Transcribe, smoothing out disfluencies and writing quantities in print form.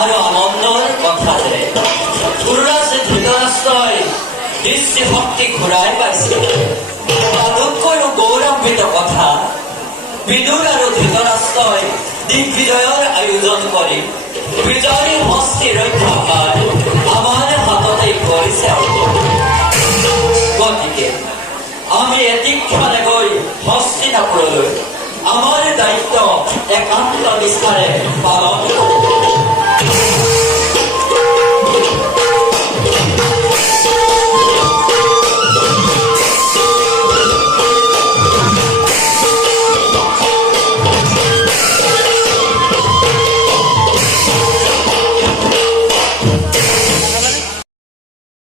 আৰু আনন্দৰ কথা যে গুৰুৰাজ ধৃতৰাষ্ট্ৰই দৃষ্টিশক্তি ঘূৰাই পাইছে। তাতোতকৈও গৌৰৱান্বিত কথা, বিদুৰ আৰু ধৃতৰাষ্ট্ৰই দিগ্বিজয়ৰ আয়োজন কৰি বিজয়ী হস্তি ৰক্ষাভাৰ আমাৰ হাততেই কৰিছে। গতিকে আমি এতিক্ষণে গৈ হস্তিনাপুৰলৈ আমাৰ দায়িত্ব একান্ত নিষ্ঠাৰে